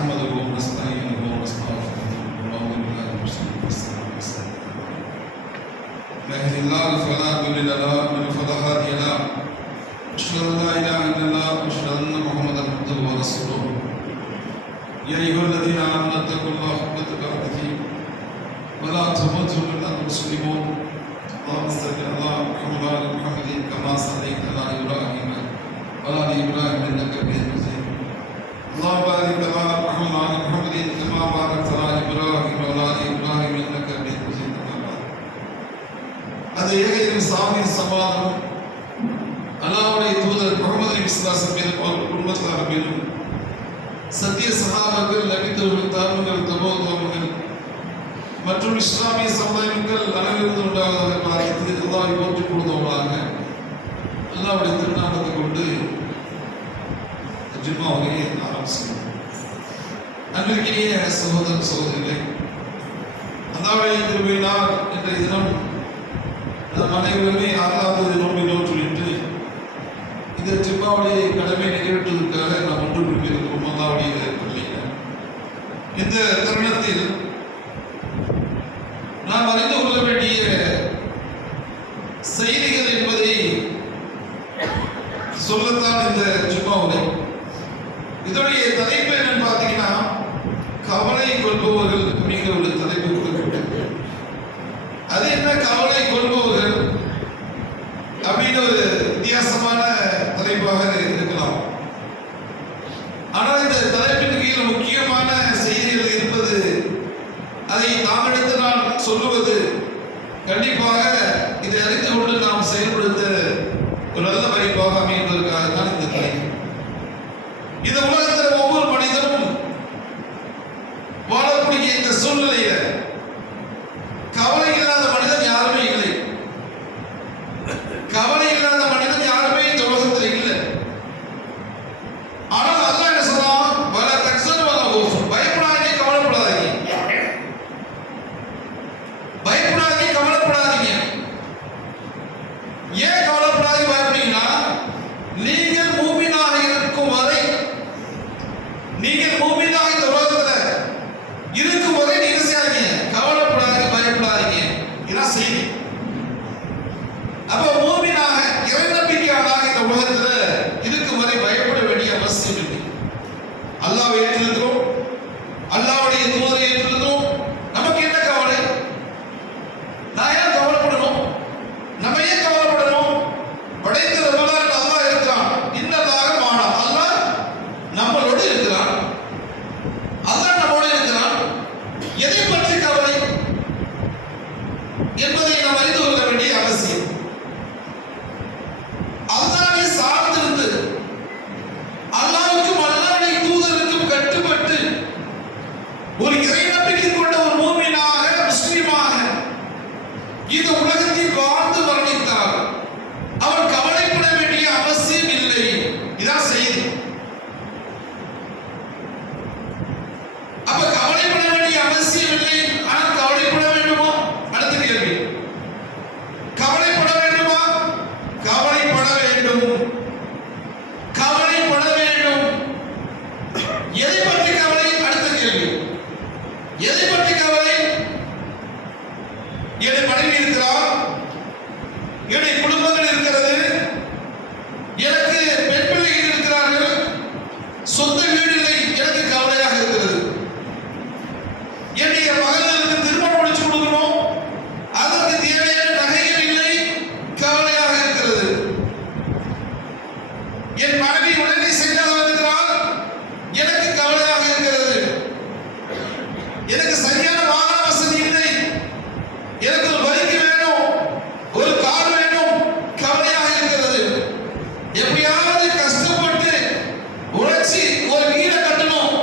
نحمده ونستعينه ونستغفره ونعوذ بالله من شرور انفسنا من يهده الله فلا مضل له ومن يضلل فلا هادي له أشهد أن لا إله إلا الله وأشهد أن محمدا عبده ورسوله يا أيها الذين آمنوا اتقوا الله حق تقاته ولا تموتن إلا وأنتم مسلمون اللهم صل على محمد وعلى آل محمد كما صليت على إبراهيم وعلى آل إبراهيم إنك حميد مجيد اللهم بارك على محمد وعلى آل محمد كما باركت على إبراهيم وعلى آل إبراهيم إنك حميد مجيد அது ஏகையின் சாமி சமாதானம் அல்லாஹ்வுடைய தூதர் முஹம்மது நபி ஸல்லல்லாஹு அலைஹி வஸல்லம் அவர்கள் குடும்பத்தார் மீதும் சத்திய சஹாபாக்கள் நபித்தோர்கள் தாழ்வுகள் தபோதோர்கள் மற்றும் இஸ்லாமிய சமுதாய மக்கள் அனைவரும் உண்டாவதாக பிரார்த்தித்து அல்லாஹ்வை போற்றி புகழ்ந்தவர்களாக அல்லாஹ்வுடைய திருநாமத்தை கொண்டு ஜும்மா உரையை ஆரம்பிக்கிறோம். அன்பிற்கினிய சகோதர சகோதரிகளே, அல்லாஹ்வுடைய திருவிழார் என்ற தினம் நம் அனைவருமே 6வது நோன்பை நோற்றுவிட்டு இந்த ஜும்மாவுடைய கடமை நிறைவேற்றுவதற்காக நாம் ஒன்று கூடியிருக்கிறோம். அல்லாஹ்வுடைய பள்ளியில் இந்த தருணத்தில் நாம் அறிந்து கொள்ள வேண்டிய செய்திகள் என்பதை சொல்லத்தான் இந்த ஜும்மா உரை. இதனுடைய தலைப்பு என்னன்னு பார்த்தீங்கன்னா, கவலை கொள்பவர்கள் அப்படிங்கிற ஒரு தலைப்பு கொடுக்கப்பட்டிருக்கு. அது என்ன கவலை கொள்பவர்கள் அப்படின்னு ஒரு வித்தியாசமான தலைப்பாக இருக்கலாம். ஆனால் இந்த தலைப்பின் கீழ் முக்கியமான செய்திகள் இருப்பது, அதை நாம் எடுத்து நான் சொல்லுவது கண்டிப்பாக இதை அறிந்து கொண்டு நாம் செயல்படுத்த ஒரு நல்ல வாய்ப்பாக அமைவதற்காக தான் இந்த தலைப்பு. இந்த உலகத்தில் ஒவ்வொரு மனிதனும் வாழக்கூடிய இந்த சூழ்நிலையில கவலை இல்லாத மனிதன் யாருமே இல்லை. கவலை இல்லாத மனிதன் யாருமே இந்த உலகத்தில் இல்லை. ஆனால் அல்லாஹ் என்ன சொல்றான்? வல தக்ஸன் வல ஹூஃப், பயப்படாதீங்க, கவலைப்படாதீங்க. பயப்படாதீங்க, கவலைப்படாதீங்க. ஏன் கவலைப்படாதீங்க பயப்படுறீங்கன்னா, நீங்கள் மூமினாக இருக்கும் வரை, நீங்கள் மூமினாக இந்த உலகத்தில் இருக்கும் வரை நீங்க செய்யாதீங்க, கவலைப்படாதீங்க, பயப்படாதீங்க. இதான் செய்தி. அப்ப மூமினாக இறை நம்பிக்கையாளராக இந்த உலகத்துல இருக்கும் வரை பயப்பட வேண்டிய அவசியம் இல்லை. அல்லாஹ்வை ஏற்றிருக்கிறோம், அல்லாஹ்வுடைய தூதரை ஏற்றிருக்கிறோம். நமக்கு என்ன கவலை? நான் ஏன் கவலைப்படணும்? நம்ம ஏன் கவலைப்படணும்? படைத்த ரப்பலான அல்லாஹ் இருக்கிறான். இன்னல்லாஹ மானா, அல்லாஹ் நம்மளோடு இருக்கிறான், அல்லாஹ் நம்மோடு இருக்கிறான். எதை பற்றி கவலை என்பதை நாம் அறிந்து கொள்ள வேண்டிய அவசியம். அல்லாஹ்வை சார்ந்திருந்து அல்லாஹ்வுக்கும் அல்லாஹ்வுடைய தூதருக்கும் கட்டுப்பட்டு ஒரு இறை நம்பிக்கை கொண்ட ஒரு மூமினாக, முஸ்லிமாக இந்த உலகத்தில் வாழ்ந்து மரணித்தார் அவன் கவலைப்பட வேண்டிய அவசியம் இல்லை. இதான் செய்தி. அப்ப கவலைப்பட வேண்டிய அவசியம் இல்லை. ஆனால் கவலைப்பட வேண்டுமா? அடுத்த கேள்வி. கவலைப்பட வேண்டுமா? கவலைப்பட வேண்டும். கவலைப்பட வேண்டும். எதை பற்றி கவலை? அடுத்த கேள்வி. எதை பற்றி கவலை? என்னுடைய மனைவி இருக்கிறார், என்னுடைய குடும்பங்கள் இருக்கிறது, எனக்கு பெண் பிள்ளைகள் இருக்கிறார்கள், சொந்த வீடு இல்லை, எனக்கு கவலையாக இருக்கிறது. என்னுடைய மகளுக்கு திருமணம் முடிச்சு கொடுக்கணும், அதற்கு தேவையான நகைகள் இல்லை, கவலையாக இருக்கிறது. என் மனைவி உடனே சென்றால் இருக்கிறால், எனக்கு கவலையாக இருக்கிறது. எனக்கு சரியான வாகன வசதி இல்லை, எனக்கு ஒரு பைக் வேணும், ஒரு கார் வேணும், கவலையாக இருக்கிறது. எப்படியாவது கஷ்டப்பட்டு உழைச்சி ஒரு வீடை கட்டணும்,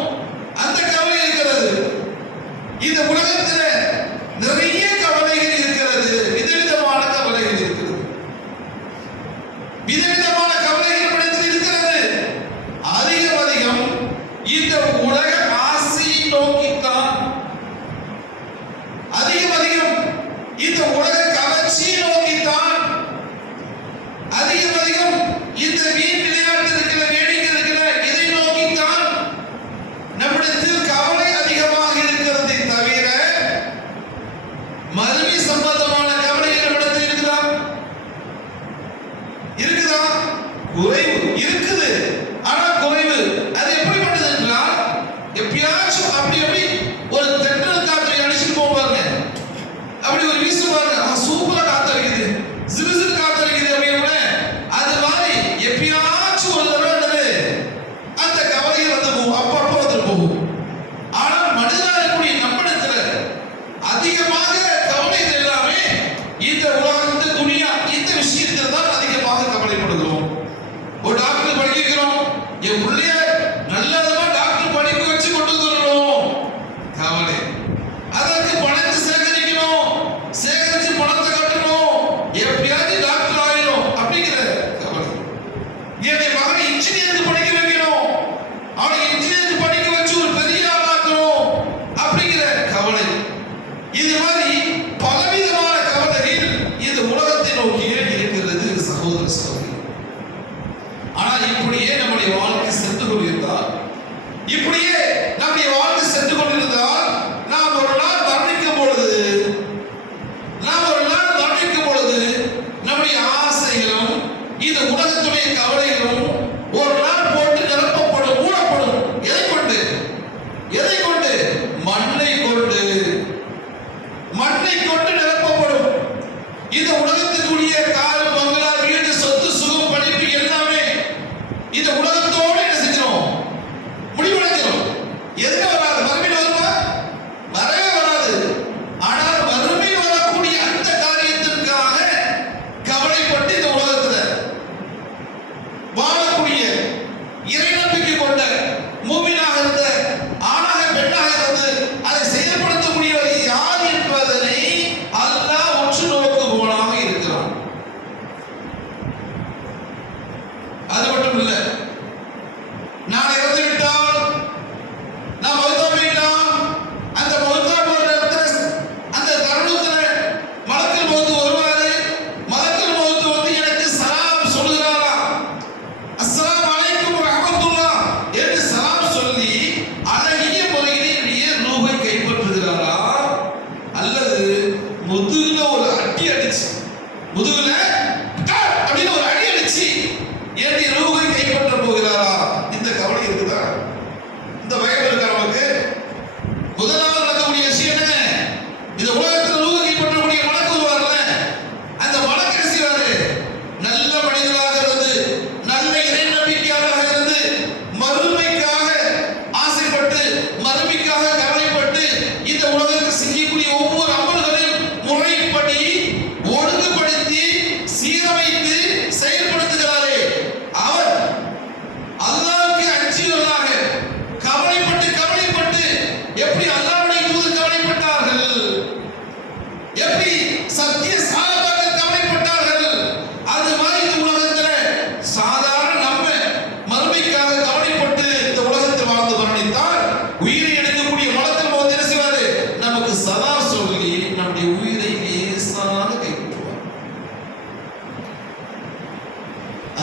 வாழ்ந்து மரணித்தால் உயிரை எடுக்கக்கூடிய மலக்கல் மௌத் என்ன செய்வாரு? நமக்கு சதா சொல்லி நம்முடைய உயிரை லேசாக கைப்பற்றுவார்.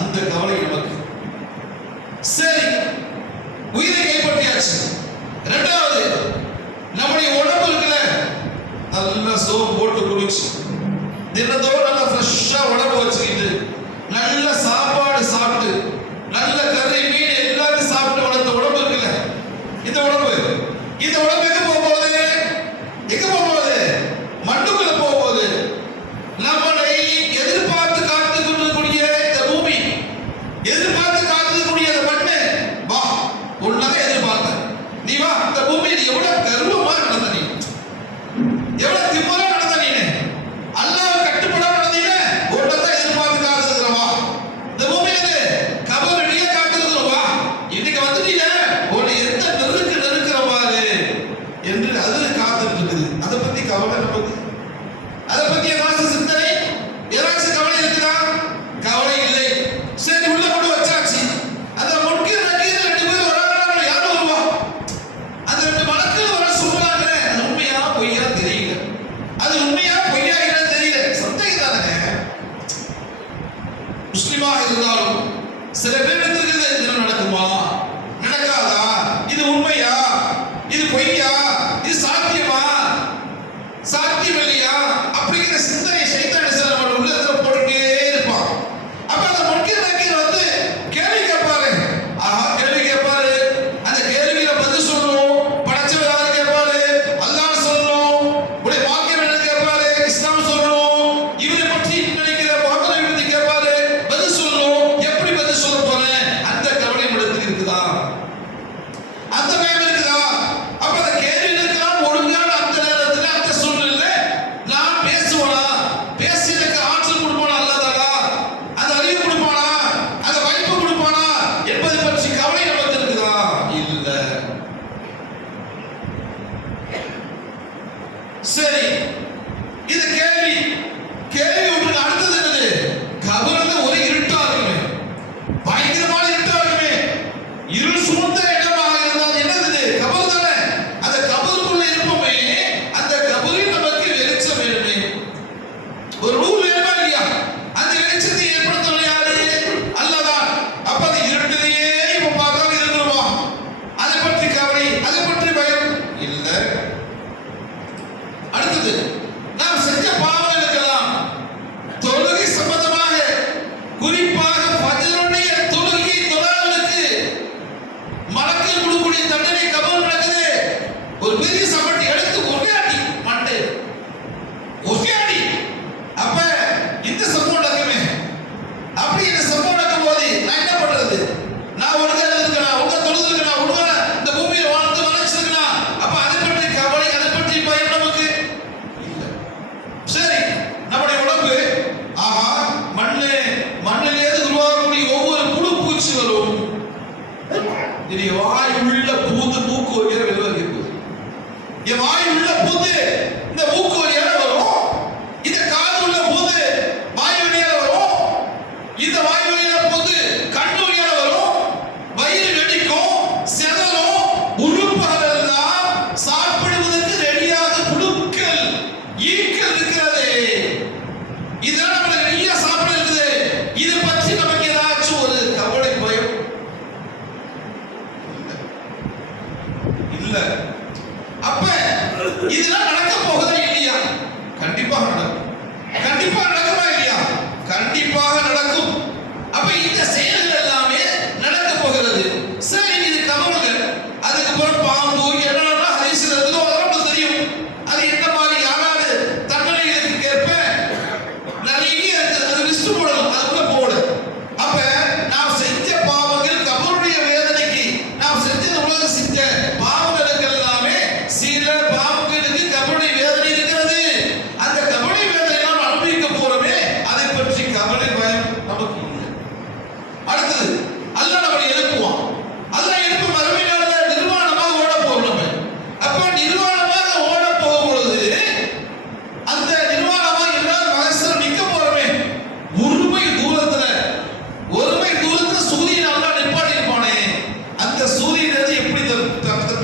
அந்த கவலை நமக்கு. சரி, உயிரை கைப்பற்றியாச்சு. இரண்டாவது, நம்முடைய உடம்பு இருக்குல்ல, நல்லா சோப்பு போட்டு குளிச்சு தினத்தோடு நல்லா ஃப்ரெஷ்ஷா உடம்பு வச்சுக்கிட்டு நல்ல சாப்பாடு சாப்பிட்டு நல்ல கறி மீன் எல்லாத்தையும் சாப்பிட்டு வளர்த்த உடம்பு இருக்குல்ல, இந்த உடம்பு எங்க போக போகுது? எங்க போக போகுது? மண்ணுக்குள்ள போக போகுது. நம்மளை எதிர்பார்த்து காத்து கொண்டிருக்கூடிய இந்த பூமி, எதிர்பார்த்து காத்துக்கூடிய இந்த மண்ணு, வா உன்னதான் எதிர்பார்த்த நீ வா. இந்த பூமி நீ எவ்வளவு கர்வமா நடந்த, நீ எவ்வளவு திமுறா நடந்த, நீ அல்லாஹ் கட்டுப்படாம நடந்தீங்க, உன்னதான் எதிர்பார்த்து காத்துக்கிறவா. இந்த பூமி கபரடியே காத்துக்கிறவா. இன்னைக்கு வந்துட்டீங்க, உன்னை எந்த நெருக்கிறவாரு என்று அது காத்துட்டு இருக்குது. அதை பத்தி கவலை நமக்கு? அதை பத்தி ஏதாச்சும் சிந்தனை, ஏதாச்சும் கவலை இருக்குதா? கவலை இல்லை. சரி, உள்ள கொண்டு வச்சாச்சு. அந்த முன்கீர் நக்கீர் ரெண்டு பேரும் வராங்க. யாரும் வருவா? அந்த ரெண்டு மலக்கள் வர சொல்றாங்க. அது உண்மையா பொய்யா தெரியல. அது உண்மையா பொய்யா இல்லைன்னு தெரியல. சந்தேகம் தானே. முஸ்லிமாக இருந்தாலும் சில பேர் எடுத்துக்கிறது, இதெல்லாம் நடக்குமா நடக்காதா, இது உண்மையா இது பொய்யா, இது சாத்தியமா சாத்தியம் இல்லையா அப்படிங்கிற சிந்தனை சைத்தான் நம்ம உள்ளத்துல போட்டுட்டே இருப்பான். அப்ப அந்த முன்கீர் நக்கீர் வந்து கேள்வி கேட்பாரு. ஆஹா, கேள்வி கேட்பாரு. அந்த கேள்வியில பதில் சொல்லணும். படைச்சவர் யாரு கேட்பாரு? அல்லாஹ் சொல்லணும். உடைய வாக்கியம் என்ன கேட்பாரு? இஸ்லாம் சொல்லணும். இவரை பற்றி நினைக்கிற வாக்கியம் பத்தி கேட்பாரு, பதில் சொல்லணும். எப்படி பதில் சொல்ல போறேன்? அந்த கவலை இடத்தில் இருக்குதா? அந்த பயம் இருக்குதா? அப்ப அந்த கேள்வி இருக்கலாம் ஒழுங்கான அந்த நேரத்தில் அந்த சூழ்நிலை நான் பேசுவானா, பேசியதுக்கு ஆற்றல் கொடுப்பானா, அல்லதானா அந்த அறிவு கொடுப்பானா, அந்த வாய்ப்பு கொடுப்பானா என்பதை பற்றி கவலை நமக்கு இருக்குதா? இல்ல. சரி, இது கேள்வி. கேள்வி ஒன்று அடுத்தது என்னது? கபர்ல ஒரு இருட்டா இருக்குமே, பயங்கரமான இருட்டா இருக்குமே, இருள் சூழ்ந்த இடமாக இருந்தால் என்னது? கபர் தானே. அந்த கபருக்குள்ள இருப்போமே, அந்த கபரில் நமக்கு வெளிச்சம் வேணுமே, ஒரு நூல் வேணுமா இல்லையா? அந்த வெளிச்சத்தை ஏற்படுத்தணும் யாரு? அல்லாஹ்தான். அப்ப அந்த இருட்டிலேயே இப்ப பார்க்காம இருக்கணுமா? அதை பற்றி கவலை, அதை பற்றி பயம் இல்ல. அடுத்தது, நாம் செஞ்ச பாவங்களுக்கெல்லாம் தொழுகை சம்பந்தமாக, குறிப்பாக ஃபஜ்ருடைய தொழுகை தொழாதவனுக்கு மலக்கள் கொடுக்கக்கூடிய தண்டனை கபர் நடக்குது. ஒரு பெரிய சமட்டி எடுத்து ஒரே அடி மண்டை, ஒரே அடி. அப்ப இந்த சம்பவம் நடக்குமே, அப்படி இந்த சம்பவம் நடக்கும் போது நான் என்ன பண்றது? நான் ஒழுங்கா இருந்திருக்கேன், ஒழுங்கா தொழுதுருக்கேன், ஒழுங்கா இந்த பூமியை வாழ்ந்து மறைச்சிருக்கேன். அப்ப அதை பற்றி கவலை, அதை பற்றி பயம் நமக்கு இல்லை. சரி, நம்முடைய உடம்பு, ஆஹா, மண்ணிலேருந்து உருவாகக்கூடிய ஒவ்வொரு புழு பூச்சிகளும் இது வாய் உள்ள பூந்து மூக்கு வழியாக வெளியே போகுது. என் வாய் உள்ள பூந்து இந்த மூக்கு வழியாக வரும், இந்த காது உள்ள பூந்து வாய் வழியாக வரும், இந்த வாய் வழியாக பூந்து கண் வழியாக வரும், வயிறு வெடிக்கும், செதலும், உறுப்புகள் எல்லாம் சாப்பிடுவதற்கு ரெடியாக புழுக்கள், ஈக்கள் இருக்கிறது. இதெல்லாம் நம்ம நிறைய சாப்பிட இருக்குது. இதை பற்றி நமக்கு ஏதாச்சும் ஒரு கவலை, பயம் இல்ல. அப்ப இதெல்லாம் நடக்க போகுதா இல்லையா? கண்டிப்பாக நடக்கும். கண்டிப்பாக நடக்குமா இல்லையா? கண்டிப்பாக நடக்கும். அப்ப இந்த செயல்கள் எல்லாமே நடக்க போகிறது. சரி, இது கவலை. அதுக்கப்புறம் பாம்பு என்னென்ன ஹதீஸ்ல இருக்குதோ அதெல்லாம் தெரியும். அது என்ன மாதிரி யாராவது தண்டனைகளுக்கு ஏற்ப நிறைய இருக்குது. அது லிஸ்ட் போடணும், அதுக்குள்ள போடும். அப்ப நாம் செஞ்ச பாவங்கள் கபருடைய வேதனைக்கு, நாம் செஞ்ச உலக செஞ்ச பாவங்களுக்கு எல்லாமே சில பாவங்களுக்கு கபருடைய வேதனை இருக்கிறது. அந்த கபருடைய வேதனை நாம் அனுபவிக்க போறோமே, அதை பற்றி கவலை, பயம் நமக்கு இல்லை.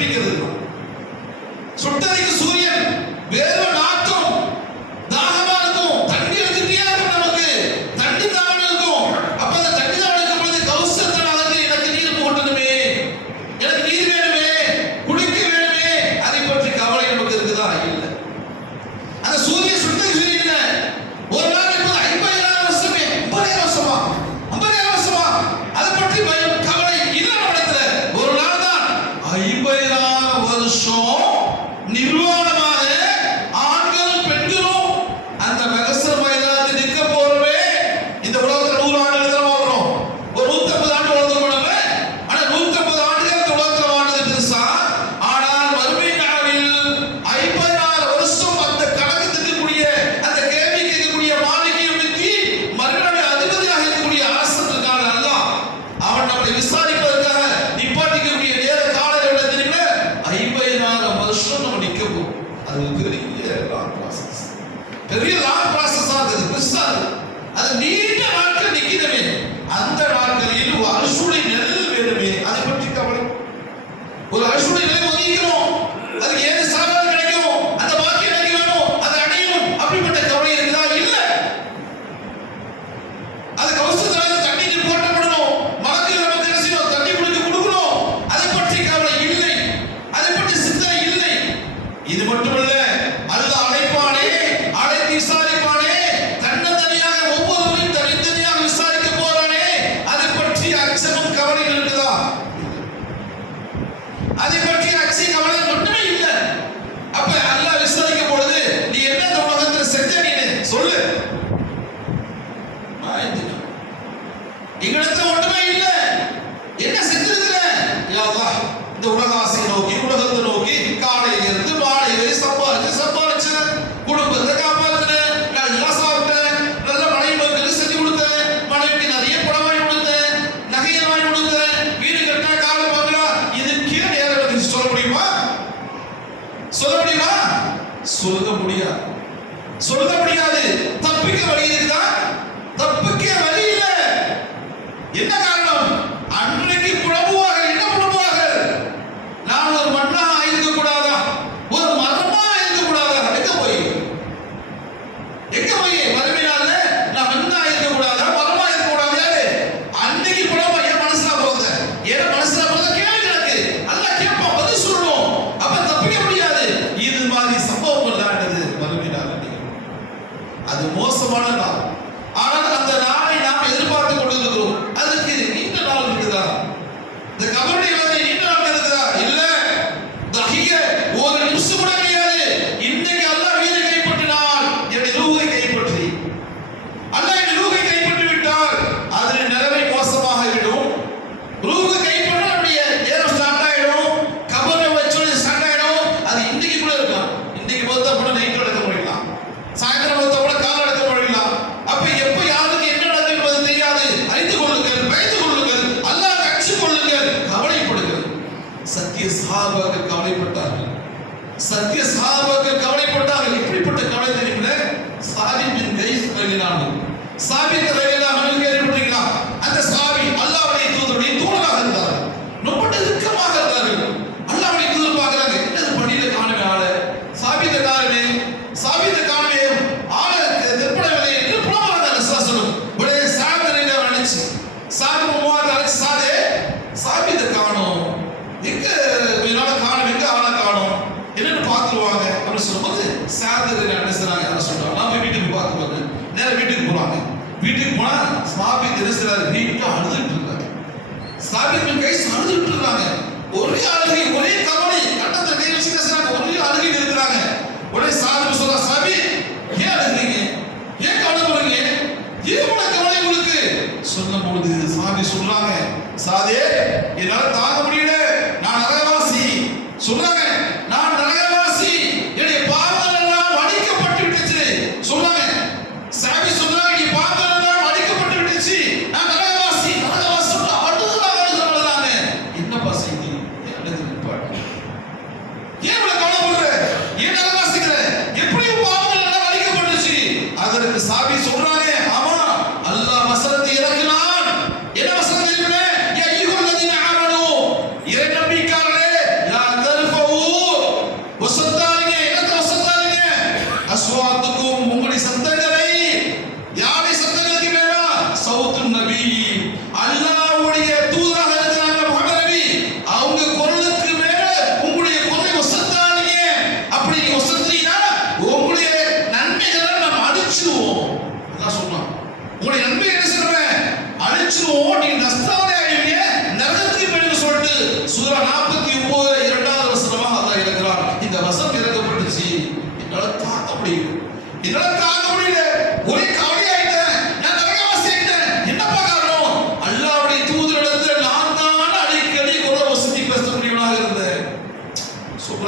தப்பிக்கிறது. சுட்டரிக்கு சூரியன் வேறு நாட்டம் தாகமா இருக்கும், தண்ணி எடுத்துட்டே இருக்கும், நமக்கு தண்ணி தாகம் இருக்கும். அப்ப அந்த தண்ணி தாகம் எடுக்கும் பொழுது கௌசத்தன் அதற்கு எனக்கு நீர் போட்டணுமே, எனக்கு நீர் வேணுமே, குடிக்க வேணுமே, அதை பற்றி கவலை நமக்கு இருக்குதா? இல்லை. அந்த சூரியன் சுட்டரிக்கு சூரியன் ஒரு நாள் இப்போது 50,000 வருஷமே, 50,000 வருஷமா, 50,000 வருஷமா, அதை பற்றி பயம் கவலை இல்லை நம்மிடத்துல. ஒரு நாள் தான் 50,000 வருஷம் நிர்வாணமாக ஆண்களும் பெண்களும் அந்த மகசர் மைதானத்தில் நிற்க போறவே. இந்த உலகத்தில் 100 ஆண்டுகள் தான் வாழ்றோம், ஒரு 150 ஆண்டு வாழ்ந்து போனவே. ஆனா 150 ஆண்டுகள் இந்த உலகத்தில் வாழ்ந்தது பெருசா. ஆனால் மறுமை நாளில் 50,000 வருஷம் அந்த கணக்கு இருக்கக்கூடிய அந்த கேள்வி கேட்கக்கூடிய மாளிகையை பற்றி மறுநாள் அதிபதியாக இருக்கக்கூடிய அரசனுக்கான அல்லாஹ் அவன் நம்மளை விசாரிப்பதற்காக நிப்பாட்டிக்கக்கூடிய நேர காலையில் உள்ள தெரியுமா 50,000 வருஷம் நம்ம நிற்க போகும். அது பெரிய லாங் ப்ராசஸ், பெரிய லாங் ப்ராசஸ் ஆகுது, பெருசா அது நீண்ட நாட்கள் நிற்கிறவே. அந்த நாட்களில் ஒரு அரிசுடைய நிழல் வேணுமே, அதை பற்றி கவலை. ஒரு அரிசுடைய நிலை ஒதுக்கிறோம், அதுக்கு ஏது சாதனை கிடைக்கும், அந்த வாக்கியம் எனக்கு வேணும், அதை அடையும், அப்படிப்பட்ட கவலை இருக்குதா? இல்லை. அது கௌசத்தனால தண்ணீர் போட்டப்படணும், மனதில் நமக்கு என்ன செய்யணும், தண்ணி குடிக்க கொடுக்கணும், அதை பற்றி கவலை இல்லை, அதை பற்றி சிந்தனை இல்லை. இது மட்டுமல்ல, அல்லாஹ் அழைப்பானே, அழைத்து விசாரிப்பானே, தன்னந்தனியாக ஒவ்வொருவரையும் தனித்தனியாக விசாரிக்க போறானே, அதை பற்றி அச்சமும் கவலை இருக்குதா? அதை பற்றி அச்சை கவலை ஒன்றுமே இல்லை. அப்ப அல்லாஹ் விசாரிக்க பொழுது நீ என்ன இந்த உலகத்தில் செஞ்ச, நீ சொல்லு. எங்களிடத்துல ஒன்றுமே இல்லை, என்ன செஞ்சிருக்கிற? யா அல்லாஹ், இந்த உலக ஆசையை நோக்கி, உலகத்தை நோக்கி காலையில இருந்து மாலை வரை சம்பாதிச்சு குடும்பத்தை காப்பாற்றினேன், நல்லா சாப்பிட்டேன், நல்ல மனைவி மக்களுக்கு செஞ்சு கொடுத்தேன், மனைவிக்கு நிறைய பணம் வாங்கி கொடுத்தேன், நகையை வாங்கி கொடுத்தேன், வீடு கட்டினா கால பங்களா. இதுக்கே நேரம் வந்து சொல்ல முடியுமா? சொல்ல முடியுமா? சொல்ல முடியாது, சொல்ல முடியாது. தப்பிக்க வழி இருக்குதா? தப்பிக்க வழி இல்லை. என்ன காரணம்? அன்றைக்கு புலம்புவார்கள். என்ன புலம்புவார்கள்? நான் ஒரு மண்ணா இருக்க கூடாதா, ஒரு மரமா இருக்க கூடாதா? எங்க போய் மறுமையினால நான் மண்ணா இருக்க கூடாதா, மரமா இருக்க கூடாது? யாரு அன்னைக்கு புலம்பா? என் மனசுல போகுது, என் மனசுல போகுது, கேள்வி எனக்கு நல்லா கேட்பான், பதில் சொல்லணும். அப்ப தப்பிக்க முடியாது. இது மாதிரி சம்பவம் நடந்தது மறுமையினால. அது மோசமான நாள். ஆனால் அந்த நாளை நாம் எதிர்பார்த்து கொண்டிருக்கிறோம். அதுக்கு நீண்ட நாள் இருக்குதா? இந்த கபருடைய வேதனை நீண்ட நாள் இருக்குதா? இல்ல. தஹிய ஒரு நிமிஷம் கூட கிடையாது. இன்னைக்கு அல்லாஹ் வீரை கைப்பற்றினால் என்னுடைய ரூஹை கைப்பற்றி, அல்லாஹ் என்னுடைய ரூஹை கைப்பற்றி விட்டால் அதன் நிலைமை மோசமாக விடும். ரூஹை கைப்பற்ற நம்முடைய நேரம் ஸ்டார்ட் ஆயிடும், கபரை வச்சு ஸ்டார்ட் ஆயிடும். அது இன்னைக்கு கூட இருக்கலாம். இன்னைக்கு பார்த்தா கூட நைட் நடக்க முடியலாம், சாயந்தரம் பார்த்தா கூட காலம் நடக்க முடியலாம். அப்ப எப்ப யாருக்கு என்ன நடக்கும் என்பது தெரியாது. அறிந்து கொள்ளுங்கள், பயந்து கொள்ளுங்கள், அல்லாஹ் கட்சி கொள்ளுங்கள், கவலைப்படுங்கள். சத்திய சஹாபாக்கள் கவலைப்பட்டார்கள், சத்திய சஹாபாக்கள் கவலைப்பட்டார்கள். எப்படிப்பட்ட கவலை தெரியுமில்ல? சாபித் பின் கைஸ் ரலியல்லாஹு அன்ஹு, சாபித் ரலியல்லாஹு அன்ஹு கேள்விப்பட்டீங்களா? அந்த சாபி அல்லாஹ்வுடைய தூதருடைய தூதராக இருந்தார், ரொம்ப நெருக்கமாக இருந்தார்கள். அல்லாஹ்வுடைய தூதர் பார்க்கறாங்க, என்னது பணியில காணவே ஆளு, சாபித்தை காணவே, சாபித்தை காணவே ஆளு திருப்பணவில்லை என்று புலம்புறாங்க. ரசூலுல்லாஹ் சொல்லும் உடனே சாபித்தை நினைச்சு சாபித் மூவாத அழைச்சு, சாபித்தை காணோம், எங்க இதனால காணும், எங்க ஆளை காணும், என்னன்னு பார்த்துருவாங்க அப்படின்னு சொல்லும்போது சாபித்தை என்ன செய்றாங்க? யாரும் சொல்றாங்க, நான் போய் வீட்டுக்கு பார்த்துருவாங்க. நேரம் வீட்டுக்கு போறாங்க. வீட்டுக்கு போனா சாபித் என்ன செய்றாரு? வீட்டுல அழுதுட்டு இருக்காரு. சாபித் பின் கைஸ் அழுதுட்டு இருக்காங்க. ஒரே அழுகை, ஒரே கவலை, கட்டத்தை கை வச்சு பேசுறாங்க, ஒரே அழுகை இருக்கிறாங்க. உடனே சாபித் சொல்றா, சாபித் ஏன் அழுகிறீங்க, ஏன் கவலைப்படுறீங்க, ஏன் கவலை உங்களுக்கு சொல்லும் பொழுது சாபி சொல்றாங்க, சாதே என்னால தாங்க முடியல, நான் நரகவாசி. சொல்றாங்க, நான் நரகவாசி, என்னுடைய பாவங்கள் எல்லாம் அழிக்கப்பட்டு விட்டுச்சு. சொல்றாங்க, சாபி சொல்றாங்க, நீ பாவங்கள் எல்லாம் அழிக்கப்பட்டு விட்டுச்சு, நான் நரகவாசி. நரகவாசி சொல்ற அழுதுறாங்க. என்னப்பா செய்தி? அழுது நிற்பாடு, ஏன் இவ்வளவு கவலைப்படுற, ஏன் நரகவாசிக்கிற, எப்படி பாவங்கள் எல்லாம் அழிக்கப்பட்டுச்சு? அதற்கு சாபி சொல்றாங்க, ஆமா அல்லாஹ் வசனத்தை இறக்கினான். என்ன வசனம் தெரியுமா? யா அய்யுஹல்லதீன ஆமனூ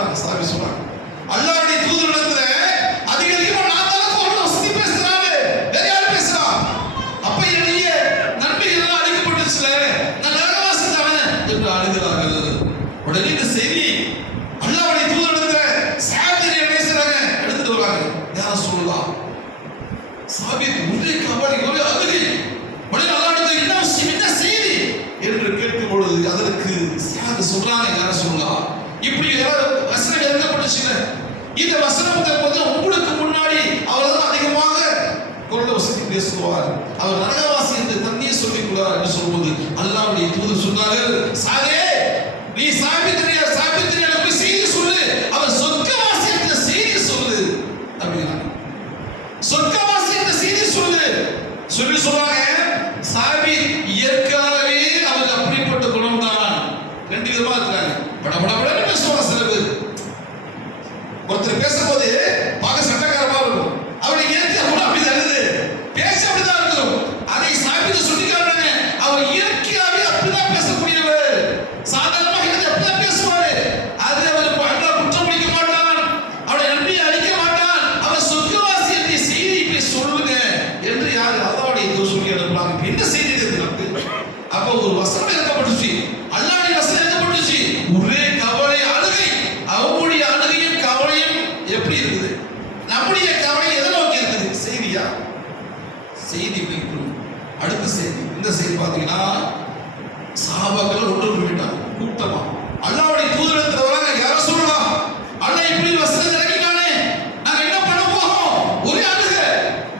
சொல்றாங்க, சாபி சொல்றாங்க, அல்லாஹ்வுடைய தூதரிடத்துல அதிகமா நான் தான் குர்ஆன் வசதி பேசுறானே, வேற யாரு பேசுறா? அப்ப என்னைய நன்மைகள் எல்லாம் அளிக்கப்பட்டுச்சுல, நான் நரகவாசி தானே என்று அழுகிறார்கள். உடனே இந்த செய்தி அல்லாஹ்வுடைய தூதரிடத்துல சாபிர் பேசுறாங்க, எடுத்துட்டு வராங்க. யார் சொல்லலாம்? சாபிர் ஒரே கவலை, ஒரே அழுகை. உடனே அல்லாஹ்வுடைய என்ன விஷயம், என்ன செய்தி என்று கேட்கும் பொழுது அதற்கு சாபிர் சொல்றாங்க, யார் சொல்லலாம்? இப்படி வசனம் எழுதப்பட்டுச்சுல, இந்த வசனத்தை வந்து உங்களுக்கு முன்னாடி அவர் தான் அதிகமாக குர்ஆன் வசதி பேசுவார், அவர் நரகவாசி என்று தன்னையே சொல்லிக் கொள்வார் என்று சொல்லும்போது அல்லாஹ்வுடைய தூதர் சொன்னார்கள், சாரே நீ சாபித்திரியா போய் செய்தி சொல்லு, அவர் சொர்க்கவாசி என்ற செய்தி சொல்லு அப்படின்னா, சொர்க்கவாசி என்ற செய்தி சொல்லு சொல்லி சொல்றாங்க. சாபி இயற்கையாகவே அவர் அப்படிப்பட்ட குணம் தான். ரெண்டு விதமா இருக்கிறாங்க. படபடன்னு பேசுவாங்க சில பேர். ஒருத்தர் பேசும்போது பார்க்க சட்டக்காரமா இருக்கும், அவருடைய இயற்கை கூட அப்படி தருது, பேச அப்படிதான் இருக்கும். அதை சாபித்து சொல்லி காட்டுறாங்க, அவர் இயற்கையாகவே அப்படிதான் பேசக்கூடியவர், சாதாரணமாக இருந்து அப்படிதான் பேசுவாரு. அது அவர் குற்றம் பிடிக்க மாட்டான், அவருடைய நன்மையை அழிக்க மாட்டான், அவர் சொர்க்கவாசி என்ற செய்தியை போய் சொல்லுங்க என்று யாரு அல்லாஹ்வுடைய தூதர் சொல்லி அனுப்புறாங்க. என்ன செய்தி இருக்கு நமக்கு? அப்போ ஒரு வசனம் எழுதப்பட்டுச்சு, அல்லாஹ்வுடைய வசனம் எழுதப்பட்டுச்சு, ஒரே கவலை அழுகை. அவங்களுடைய அழுகையும் கவலையும் எப்படி இருக்குது? நம்முடைய கவலை எதை நோக்கி இருக்குது? செய்தியா? செய்தி வைக்கணும். அடுத்த செய்தி, இந்த செய்தி பார்த்தீங்கன்னா சஹாபாக்கள் ஒன்று கூடிட்டாங்க கூட்டமா. அல்லாஹ்வுடைய தூதரிடத்துல வராங்க, யார சொல்லலாம், அல்லாஹ் இப்படி வசனம் இறக்கிட்டானே, நாங்க என்ன பண்ண போறோம்? ஒரே அழுகை.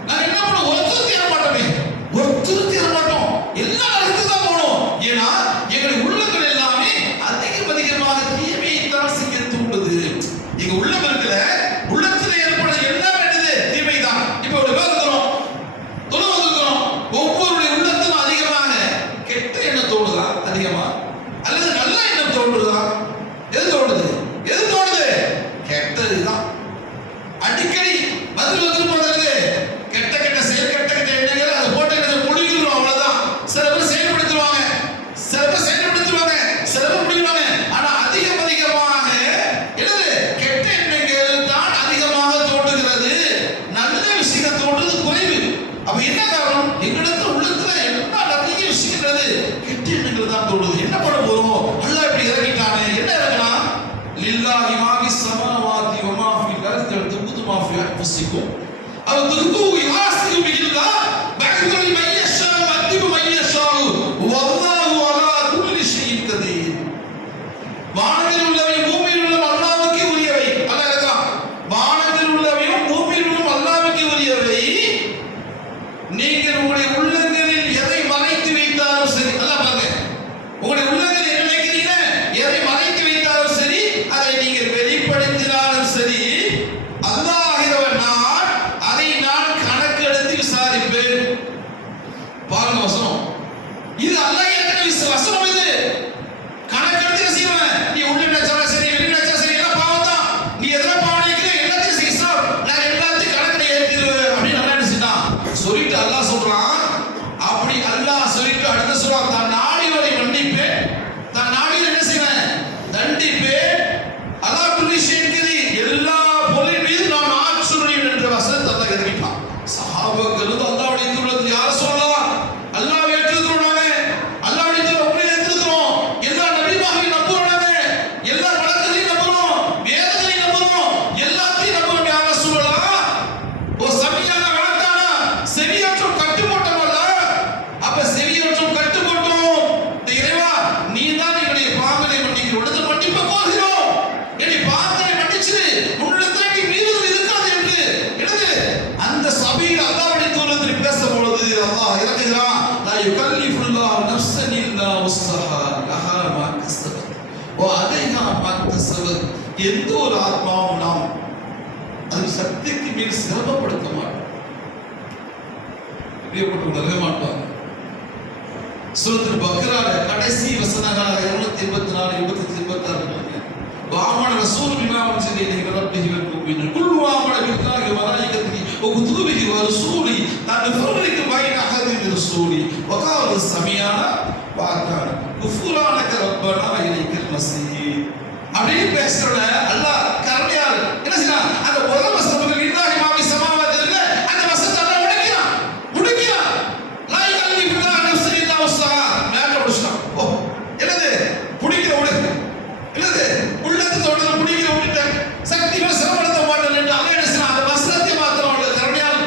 நாங்க என்ன பண்ண? ஒருத்தர் தேர மாட்டோமே, ஒருத்தர் தேர மாட்டோம், எல்லாம் நடந்து தான் போகணும். ஏன்னா எங்களுடைய உள்ளங்கள் எல்லாமே அதிகமாக தீமையை தான் செய்ய தூண்டுது. எங்க உள்ளம் இருக்குல்ல, உள்ளத்துல ஏற்பட எல்லாம் என்னது? தீமை தான். இப்ப ஒரு பேர் இருக்கிறோம், தொழுவ இருக்கிறோம், ஒவ்வொருடைய உள்ளத்திலும் அதிகமாக கெட்ட எண்ணம் தோணுதா அதிகமா, அல்லது நல்ல எண்ணம் தோன்றுதா? எது தோணுது? எது தோணுது? கெட்டதுதான். அடிக்கடி வந்து போறது கெட்ட செயல், கெட்ட எண்ணங்கள், அதை போட்டு என்ன முடிக்கிறோம், அவ்வளவுதான். சில பேர் செயல்படுத்துவாங்க, சில பேர் செயல்படுத்துவாங்க, சில பேர் முடிவாங்க. ஆனா அதிகமாக என்னது? கெட்ட எண்ணங்கள் தான் அதிகமாக தோன்றுகிறது, நல்ல விஷயம் தோன்றுறது குறைவு. அப்ப என்ன காரணம்? எங்களிடத்துல உள்ளத்துல என்ன நிறைய விஷயங்கிறது கெட்ட எண்ணங்கள் தான் தோன்றுது. என்ன பண்ண போறோம்? அல்லாஹ் இப்படி இறக்கிட்டானே, என்ன இறக்கலாம்? லில்லாஹி மா ஃபிஸ் ஸமாவாதி வ மா ஃபில் அர்தி வ துபுது மா ஃபி அன்ஃபுசிக்கும் அவ் துர்கு யாஸ்கு பில்லாஹ் பஅதுல் மையஷா வஅதிபு மையஷா வல்லாஹு அலா குல்லி ஷைஇன் கதீர். வானத்தில் உள்ளவை பூமியில் உள்ள அல்லாஹ்வுக்கு உரியவை. அல்லாஹ் சொல்றான், வானத்தில் உள்ளவையும் பூமியில் உள்ள அல்லாஹ்வுக்கு உரியவை. நீங்கள் உங்களுடைய உள்ளங்களில் எதை மறைத்து வைத்தாலும் சரி, அல்லாஹ் பாருங்க, உங்களுடைய உள்ளங்களில் என்ன நினைக்கிறீங்க, எதை மறைத்து வைத்தாலும் சரி, அதை நீங்கள் வெளிப்படுத்தினாலும் சரி, அல்லாஹ்விடம் நான் கணக்கெடுத்து விசாரிப்பேன். பாருங்க வசனம், இது அல்லாஹ் ஏற்கனவே வசனம், இது கணக்கெடுத்து செய்வேன். நீ உள்ள நினைச்சா சரி, வெளிய நினைச்சா சரி, எல்லாம் பாவம் தான். நீ எதெல்லாம் பாவம் நினைக்கிற எல்லாத்தையும் செய்சா, நான் எல்லாத்தையும் கணக்கெடு ஏற்றிடுவேன் அப்படின்னு நல்லா நினைச்சிட்டான். சொல்லிட்டு அல்லாஹ் சொல்றான், அப்படி அல்லாஹ் சொல்லிட்டு அடுத்த சொல்றான், தான் நாடியோரை மன்னிப்பேன், தான் நாடியோரை என்ன செய்வேன்? தண்டிப்பேன். அல்லாஹ் குல்லி ஷைஇன் கதீர், எல்லா பொருளின் மீது நான் ஆட்சியுடையவன் என்ற வசனத்தை அல்லாஹ் இறக்கிட்டான். சஹாபாக்கள் அல்லாஹ்வுடைய தூதர் யார சொல்லலாம்? அல்லாஹ் ஏற்றுக்கிறோம், நாங்க அல்லாஹ்வுடைய தூதர் அப்படியே ஏற்றுக்கிறோம், எல்லா நபிமார்களையும் நம்புறோம், நாங்க எல்லா வழக்கத்தையும் நம்புறோம், வேதங்களையும் நம்புறோம், எல்லாத்தையும் நம்புறோம். யார சொல்லலாம்? ஓ சமியான வழக்கானா செவியற்றும் கட்டு போட்டோம்ல, அப்ப செவியற்றும் கட்டு போட்டோம். இறைவா நீ தான் எங்களுடைய பாவங்களை மன்னிக்க உடனே மன்னிப்ப போகிறோம், என்னை பாவங்களை மன்னிச்சு உன்னிடத்தில் நீ மீறுதல் இருக்காது என்று என்னது அந்த சபையில் அல்லாஹ்வுடைய தூதர் பேசும்பொழுது அல்லாஹ் இறக்குகிறான், லா யுகல்லிஃபுல்லாஹு நஃப்ஸன் இல்லா உஸ்ஸஹா லஹா மா கஸபத் வ அலைஹா மா கஸபத். எந்த ஒரு ஆத்மாவும் நாம் அது சக்திக்கு மீறி சிரமப்படுத்த மாட்டோம், பிரியப்பட்டு மாட்டாங்க. சூரத்துல் பக்ரால கடைசி வசனங்களாக 284 286 வாமன ரசூல் பிமா உன்சில இலைஹி வ ரப்பிஹி வல் முஃமினூன் குல்லு வாமன பில்லாஹி வ மலாயிகத்திஹி வ குதுபிஹி வ ரசூலி லா நஃபர்ரிகு பைன அஹதின் மின் ரசூலி வ காலு சமியானா வ அத்தானா குஃபுரானக ரப்பனா இலைக்கல் மஸீர். அப்படின்னு பேசுறத அல்லாஹ் கருணையால் என்ன செய்யறான்? அந்த முதல் வசனத்துக்கு இல்லாஹி மாவி சமாவாதி இல்ல, அந்த வசனத்தை அல்லாஹ் முடிக்கிறான். லா யுகல்லிஃபு ல்லாஹு நஃப்ஸன் இல்லா வஸ்ஸஹா. மேல முடிச்சான். ஓ என்னது புடிக்கிற உடனே என்னது உள்ளத்து தோட்டல புடிக்கிற விட்டுட்டேன், சக்தி மேல சிரமப்படுத்த மாட்டேன் என்று அல்லாஹ் என்ன செய்யறான்? அந்த வசனத்தை மாத்திரம் உள்ள கருணையால்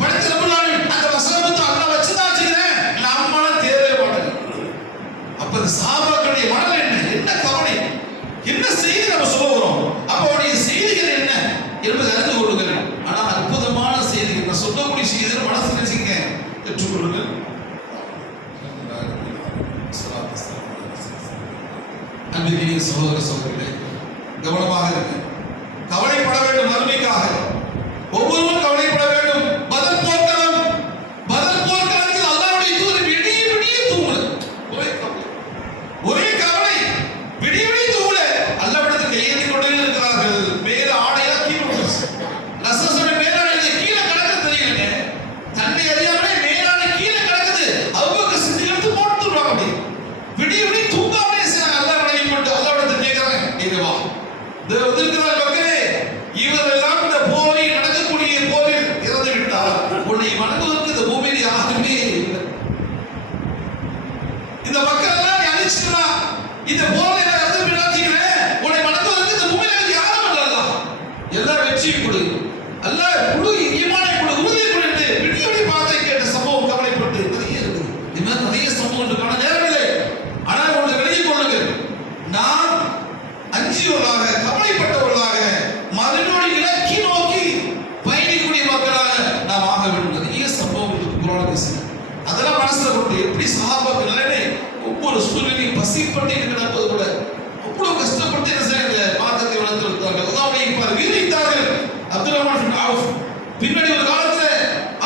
படைத்த ரப்புல்லாஹ் அந்த வசனத்தை அல்லாஹ் வச்சுதான் வச்சுக்கிறேன், நம்மள தேவையே மாட்டேன். அப்ப இந்த சஹாபாக்களுடைய மனநிலை என்ன கவலை, என்ன செய்தி நம்ம சொல்ல வரோம், அப்ப அவருடைய செய்திகள் என்ன என்பதை அறிந்து கொள்ளுங்கள். ஆனா அற்புதமான செய்திகள் நான் சொல்லக்கூடிய செய்திகள் மனசு நினைச்சுங்க, பெற்றுக்கொள்ளுங்கள். அன்பிற்குரிய சகோதர சகோதரிகளே, கவனமாக இருங்க. கவலைப்பட வேண்டும் மறுமைக்காக. ஒவ்வொருவரும் கவலைப்பட வேண்டும். பதர் போர்க்களத்தில் அல்லாஹ்வுடைய தூதர் விடிய விடிய தூங்கல. ஒரே கவலை, விடிய விடிய தூங்கல. அல்லாஹ்விடத்தில் கையேந்தி கொண்டே இருக்கிறார்கள். மேல ஆடையா கீழே விழுந்துச்சு. ரசூலுடைய மேலாடை கீழே கிடக்குது தெரியலங்க. தன்னை அறியாமலே மேலாடை கீழே கிடக்குது. அபூபக்கர் சித்திக் எடுத்து போட்டுறாங்க. அப்படி விடிய விடிய தூங்காமலே செய்றாங்க. அல்லாஹ்விடத்தில் கேட்கறாங்க, இறைவா இருக்கிறார் மக்களே, இவரெல்லாம் இந்த போரில் நடக்கக்கூடிய போரில் இறந்து விட்டார், உன்னை வணங்குவதற்கு இந்த பூமியில் யாருமே இல்லை. இந்த மக்கள் எல்லாம் நீ அழிச்சிடலாம், இந்த போரில் இறந்து விடாதீங்களே, உன்னை வணங்குவதற்கு இந்த பூமியில் யாரும் இல்லை. அல்லாஹ் எல்லா வெற்றியும் கொடு, அல்லாஹ் குழு ஈமானை கொடு, உறுதியை கொடு என்று விடியோடி பார்த்தை கேட்ட சம்பவம் கவலைப்பட்டு நிறைய இருக்குது. இது மாதிரி நிறைய சம்பவங்களுக்கான நேரம் இல்லை. ஆனால் ஒன்று விலகிக் கொள்ளுங்கள், நான் அஞ்சியவர்களாக கவலைப்பட்டவர்களாக மறுநொடி இலக்கி நோக்கி பயணிக்கக்கூடிய மக்களாக நாம் ஆக வேண்டும். நிறைய சம்பவங்களுக்கு குரான் பேசுகிறேன். அதெல்லாம் மனசுல கொண்டு எப்படி சஹாபாக்கள் நிலைமை ஒவ்வொரு சூழ்நிலையும் பசிப்பட்டு கிடப்பது கூட அவ்வளவு கஷ்டப்பட்டு என்ன செய்ய இந்த மார்க்கத்தை வளர்த்திருந்தார்கள். அல்லாஹ்வை வீரித்தார்கள். அப்துல் ரஹ்மான் பின் அவுஃப் பின்னாடி ஒரு காலத்துல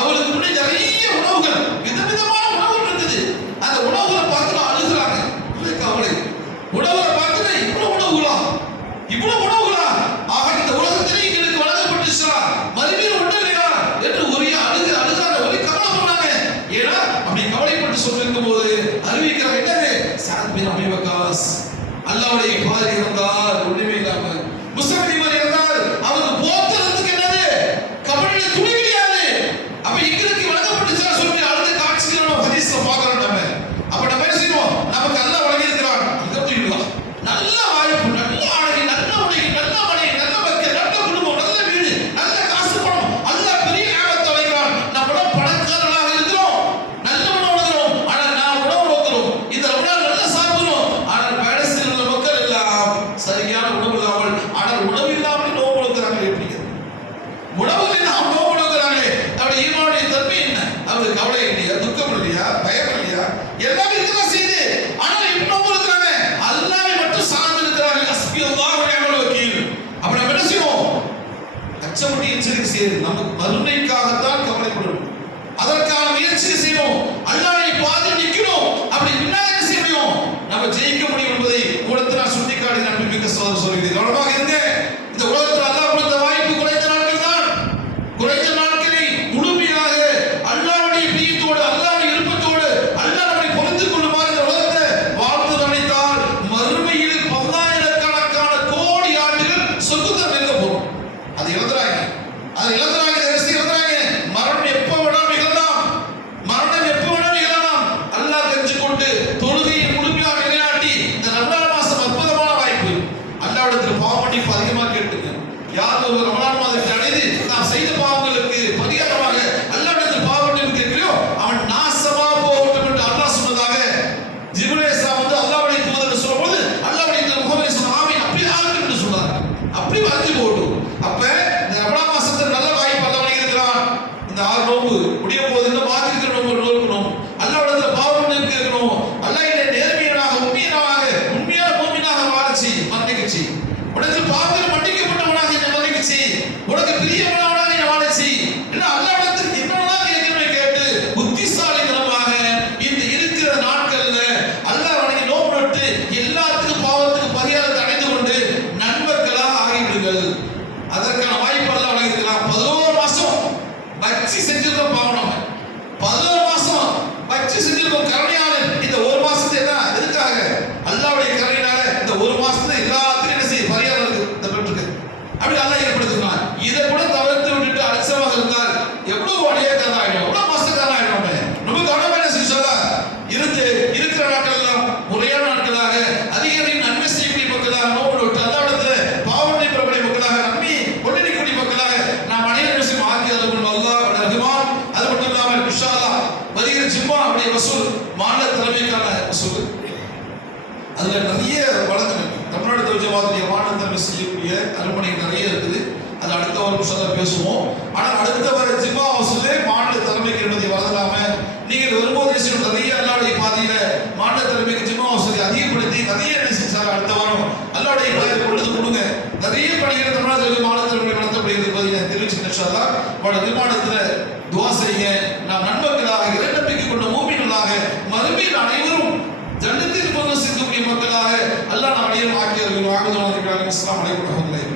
அவருக்கு முன்னாடி நிறைய உணவுகள், விதவிதமான உணவுகள் இருக்குது. அந்த உணவுகளை பார்த்து அழுகிறாங்க. கவலை உணவுகளை பார்த்து இவ்வளவு உணவுகளா, ஆக இந்த உலகத்திலே எங்களுக்கு வழங்கப்பட்டுச்சா, மறுபடியும் ஒன்று இல்லையா என்று ஒரே அழுகிறாங்க, ஒரே கவலைப்படுறாங்க. ஏன்னா அப்படி கவலைப்பட்டு சொல்லிருக்கும் போது அறிவிக்கிறாங்க, என்னது சஅத் பின் அபீ வக்காஸ் அல்லாஹ்வுடைய பாதை இருந்தால் ஒண்ணுமே இல்லாம முஸ்லிம் இருந்தால் அவருக்கு போத்துறதுக்கு என்னது கபடில துணி கிடையாது. அப்ப எங்களுக்கு வழங்கப்பட்டுச்சா சொல்லி அடுத்த காட்சிகளை நம்ம ஹதீஸ்ல பார்க்கறோம். அப்ப நம்ம என்ன செய்வோம், நமக்கு அல்லாஹ் வழங்கி இருக்கிறான், அல்ஹம்துலில்லாஹ், நல்ல வாய்ப்பு, நல்ல ஆடை, நல்ல உடை, நல்ல மனை, நல்ல மக்கள், நல்ல குடும்பம், நல்ல வீடு, நல்ல காசு பணம், அல்லாஹ் பெரிய ஞாபகத்தை வைக்கிறான். நம்மள பணக்காரர்களாக இருக்கிறோம், நல்ல உணவு உணர்கிறோம், ஆனால் நாம் உணவு உணர்கிறோம், இந்த உணவு நல்லா சாப்பிடுறோம், ஆனால் பேடஸில் உள்ள மக்கள் எல்லாம் சரியான உணவு இல்லாமல், ஆனால் உணவு இல்லாமல் நோவு உணர்கிறார்கள். எப்படி உணவு இல்லாமல் நோவு உணர்கிறாங்களே, அவருடைய ஈமானுடைய தன்மை என்ன? அவருக்கு கவலை இல்லையா, துக்கம் இல்லையா, பயம் இல்லையா, எல்லாமே இருக்கதான் செய்யுது. ஆனால் இன்னும் இருக்கிறாங்க, அல்லாஹ்வை மட்டும் சார்ந்து இருக்கிறார்கள். ஹஸ்பி அல்லாஹ் வ நிஅமல் வக்கீல். அப்ப நம்ம என்ன செய்வோம்? அச்சமுடி எச்சரிக்கை செய்து நமக்கு மறுமைக்காகத்தான் கவலைப்படணும், அதற்கான முயற்சி செய்யணும், அல்லாஹ்வை பாதி நிற்கணும். அப்படி பின்னாடி என்ன செய்ய முடியும், நம்ம ஜெயிக்க முடியும் என்பதை உலகத்தில் நான் சுட்டிக்காட்டி நான் மிக்க சோதனை சொல்கிறேன். கவனமாக இருங்க. இந்த உலகத்தில் அல்லாஹ் கொடுத்த வாய்ப்பு குறைந்த நாட்கள் தான். குறைந்த நாட்களை முழுமையாக அல்லாஹ்வுடைய பிரியத்தோடு, அல்லாஹ்வுடைய விருப்பத்தோடு, அல்லாஹ் நம்மை பொறுத்துக் கொள்ளுமாறு இந்த உலகத்தை வாழ்ந்து நினைத்தால் மறுமையில் 10,000கணக்கான கோடி ஆண்டுகள் சொர்க்கத்தை வெல்ல போறோம். அது இழந்துறாங்க, அது இழந்துறாங்க, இழந்துறாங்க. மரணம் எப்ப வேணாலும் நிகழலாம், மரணம் எப்ப வேணாலும் நிகழலாம். அல்லாஹ் கெஞ்சி கொண்டு தொழுகையை முழுமையாக நிலைநாட்டி இந்த ரமலான் மாசம் அற்புதமான வாய்ப்பு. அல்லாஹ்விடத்தில் பாவ மன்னிப்பு அதிகமாக கேட்டுங்க. யார் ஒரு ரமலான் மாதத்தை அடைந்து நாம் செய்த பாவங்களுக்கு பரிகாரமாக அல்லாஹ்விடத்தில் பாவ மன்னிப்பு கேட்கிறோம், அவன் நாசமா போகட்டும் என்று அல்லாஹ் சொன்னதாக ஜிப்ரீல் அலைஹிஸ்ஸலாம் வந்து அல்லாஹ்வுடைய தூதர் சொல்லும்போது அல்லாஹ்வுடைய முகமது ஸல்லல்லாஹு அலைஹி வஸல்லம் அப்படி ஆகட்டும் என்று சொன்னார். அப்படி வந்து போகட்டும். அப்ப இந்த ரமலான் மாசத்துல நல்ல வாய்ப்பு அல்லாஹ் வழங்கியிருக்கிறான். இந்த 6 நோன்பு முடிய போது இந்த மாத்திருக்கிற நோன்பு நோக்கணும், அல்லாஹ்விடத்தில் பாவ மன்னிப்பு கேட்கணும். அல்லாஹ் என்னை நேர்மையாக உண்மையான மூமினாக வாழச்சி மன்னிக்கச்சி, உனக்கு பாவங்கள் மன்னிக்கப்பட்டவனாக என்னை மன்னிக்கச்சி, உனக்கு பிரியமானவனாக என்னை வாழச்சி என்று அல்லாஹ்விடத்தில் என்னெல்லாம் கேட்கிறோம் கேட்டு புத்திசாலித்தனமாக இந்த இருக்கிற நாட்கள்ல அல்லாஹ் வணங்கி நோன்பு நோட்டு எல்லாத்துக்கும் பாவத்துக்கு பரிகாரத்தை அடைந்து கொண்டு நன்மக்களாக ஆகிவிடுங்கள். அதற்கான வாய்ப்பு அல்லாஹ் வழங்கியிருக்கிறான். 11 மாசம் வச்சு செஞ்சிருக்கோம் பாவம். நம்ம 11 மாசம் வச்சு செஞ்சிருக்கோம். கருணையாளன் இந்த ஒரு மாசத்தை என்ன எதுக்காக? அல்லாஹ்வுடைய கருணையினால இந்த ஒரு மாசத்துல எல்லாத்துக்கும் என்ன செய்ய திருமணிகள் நிறைய இருக்குது. அது அடுத்த ஒரு சொல்ல பேசுவோம். ஆனால் அடுத்த வர ஜிம்மா ஹவுஸ்ல மாநில தலைமைக்கு என்பதை வரலாம நீங்கள் வரும்போது நிறைய அல்லாவுடைய பாதையில மாநில தலைமைக்கு ஜிம்மா ஹவுஸை அதிகப்படுத்தி நிறைய சார் அடுத்த வாரம் அல்லாவுடைய பாதையை பொழுது கொடுங்க. நிறைய பணிகள் தமிழ்நாட்டில் மாநில தலைமை நடத்தப்படுகிறது என்பதை தெரிவிச்சுக்கிட்டா அவருடைய நிர்மாணத்தில் துவா செய்ய நாம் நன்மக்களாக இரண்டம்பிக்கை கொண்ட மூமின்களாக மறுமையில் அனைவரும் ஜன்னத்தில் சிக்கக்கூடிய மக்களாக அல்லாஹ் நாம் அனைவரும் ஆக்கியவர்கள் வாங்குதல். அஸ்ஸலாமு அலைக்கும் வரஹ்மத்துல்லாஹி